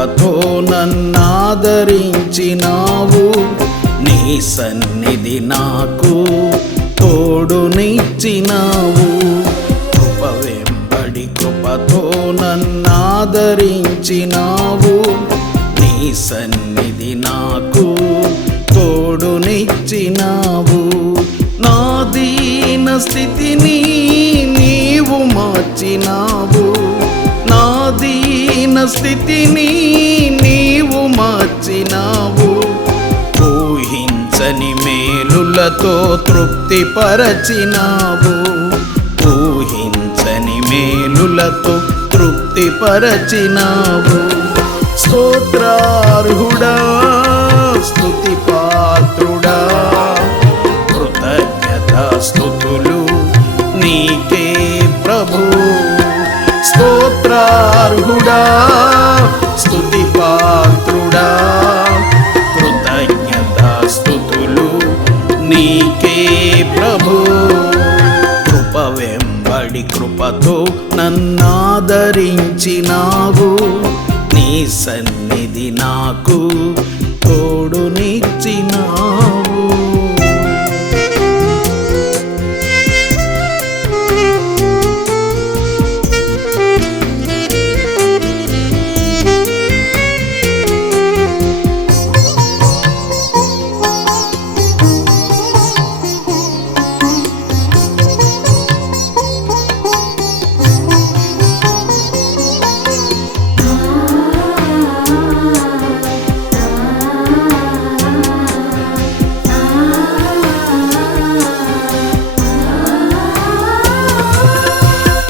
కృపతో నన్నాదరించినావు. నీ సన్నిధి నాకు తోడునిచ్చినావు. కృప వెంబడి కృపతో నన్నాదరించినావు. నీ సన్నిధి నాకు తోడునిచ్చినావు. నా దీన స్థితిని నీవు మార్చినావు. నా దీన స్థితిని నీవు మార్చినావు. ఊహించని మేలులతో తృప్తిపరచినావు. ఊహించని మేలులతో తృప్తిపరచినావు. స్తోత్రార్హుడా, స్తుతి పాత్రుడా, కృతజ్ఞతా స్తుతులు నీకే ప్రభు. స్తోత్రార్హుడా, స్తుతి పాత్రుడా, కృతజ్ఞతా స్తుతులు నీకే ప్రభు. కృప వెంబడి కృపతో నన్నాదరించినావు. నీ సన్నిధి నాకు తోడునిచ్చినావు.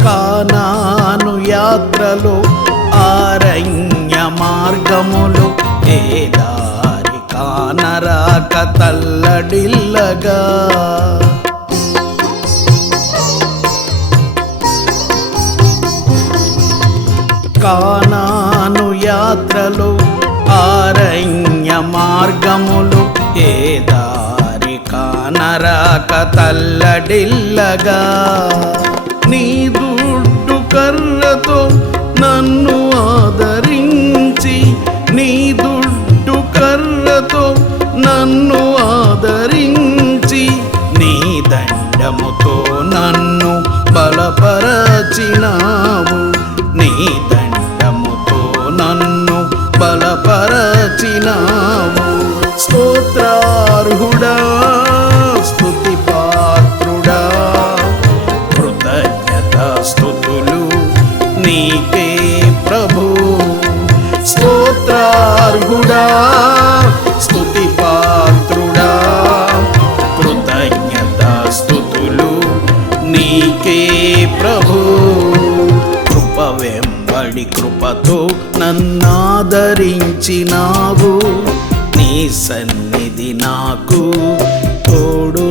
కానాను యాత్రలో ఆరణ్య మార్గములు ఏ దారి కానరాక తల్లడిల్లగా. కానాను యాత్రలో ఆరణ్య మార్గములు ఏ దారి కానరాక తల్లడిల్లగా. నీ దుడ్డు కర్రతో నన్ను ఆదరించి, నీ దుడ్డు కర్రతో నన్ను ఆదరించి, నీ దండముతో నన్ను బలపరచినావు. నీ దండముతో నన్ను బలపరచినావు. స్తోత్రార్హుడా, స్తుతి పాత్రుడా, కృతజ్ఞతా స్తుతులు నీకే ప్రభు. స్తోత్రార్హుడా, స్తుతి పాత్రుడా, కృతజ్ఞతా స్తుతులు నీకే ప్రభు. కృప వెంబడి కృపతో నన్నాదరించినావు. నీ సన్నిధి నాకు తోడునిచ్చినావు.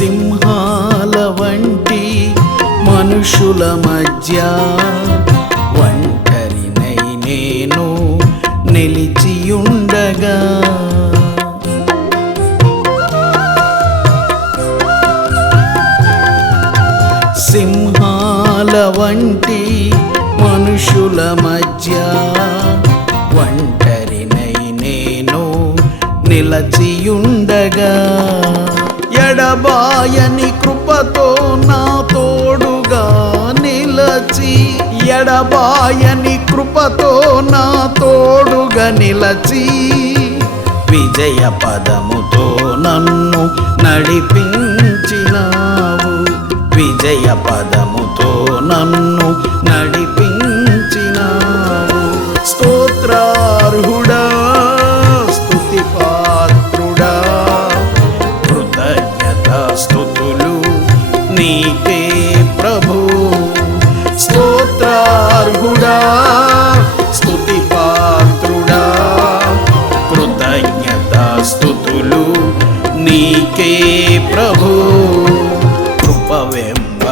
సింహాల వంటి మనుషుల మధ్య ఒంటరినై నేను నిలిచియుండగా. సింహాల వంటి మనుషుల మధ్య ఒంటరినై నేను నిలచియుండగా. ఎడబాయని కృపతో నా తోడుగా నిలచి, ఎడబాయని కృపతో నా తోడుగా నిలచి, విజయ పదముతో నన్ను నడిపించినావు. విజయ పదముతో నన్ను నడిపించినావు. స్తోత్రార్హుడా, స్తుతి పాత్రుడా, కృతజ్ఞతా స్తుతులు నీ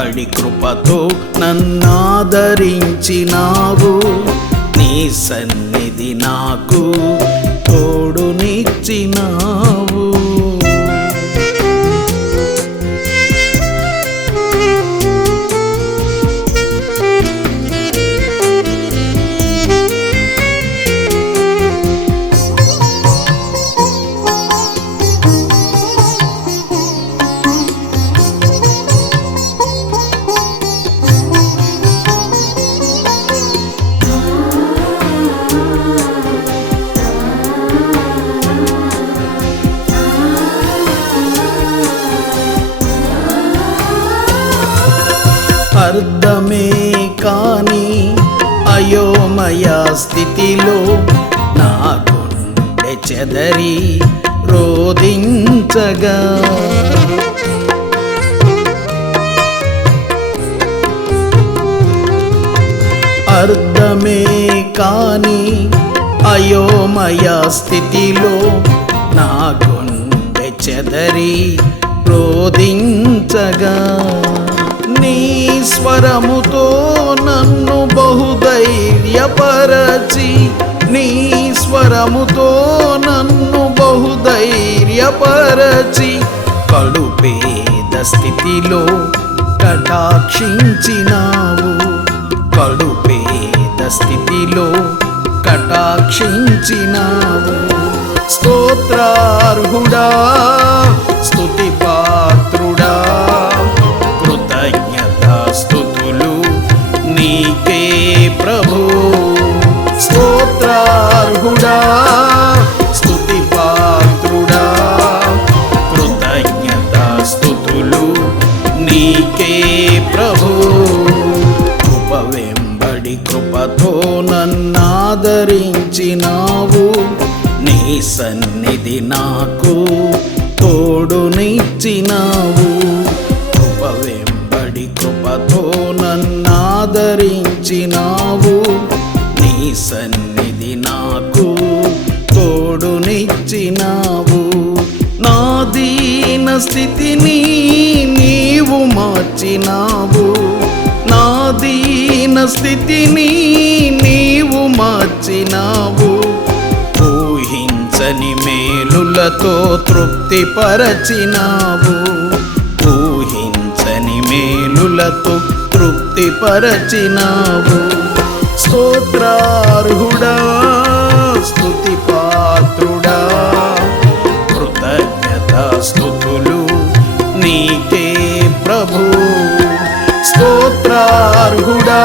వెంబడి కృపతో నన్నాదరించినావు. నీ సన్నిధి నాకు తోడునిచ్చినావు. అర్థమే కాని అయోమయ స్థితిలో నా గుండె చెదరి రోదించగా, అర్థమే కాని అయోమయ స్థితిలో నా గుండె చెదరి రోదించగా, నీ స్వరముతో నన్ను బహుధైర్యపరచి, నీ స్వరముతో నన్ను బహుధైర్యపరచి, కడుపేద స్థితిలో కటాక్షించినావు. కడుపేద స్థితిలో కటాక్షించినావు. స్తోత్రార్హుడా, స్తుతి పాత్రుడా, స్తుతులు నీకే ప్రభు. స్తోత్రార్హుడా, స్తుతి పాత్రుడా, కృతజ్ఞతా స్తుతులు నీకే ప్రభు. కృప వెంబడి కృపతో నన్నాదరించినావు. నీ సన్నిధి నాకు తోడునిచ్చినావు. కృప కృపతో నన్నాదరించినావు. నీ సన్నిధి నాకు తోడునిచ్చినావు. నా దీన స్థితిని నీవు మార్చినావు. నా దీన స్థితిని నీవు మార్చినావు. ఊహించని మేలులతో తృప్తిపరచినావు. ఊహించని మేలులతో తృప్తిపరచినావు. స్తోత్రార్హుడా, స్తుతి పాత్రుడా, కృతజ్ఞతా స్తుతులు నీకే ప్రభు. స్తోత్రార్హుడా,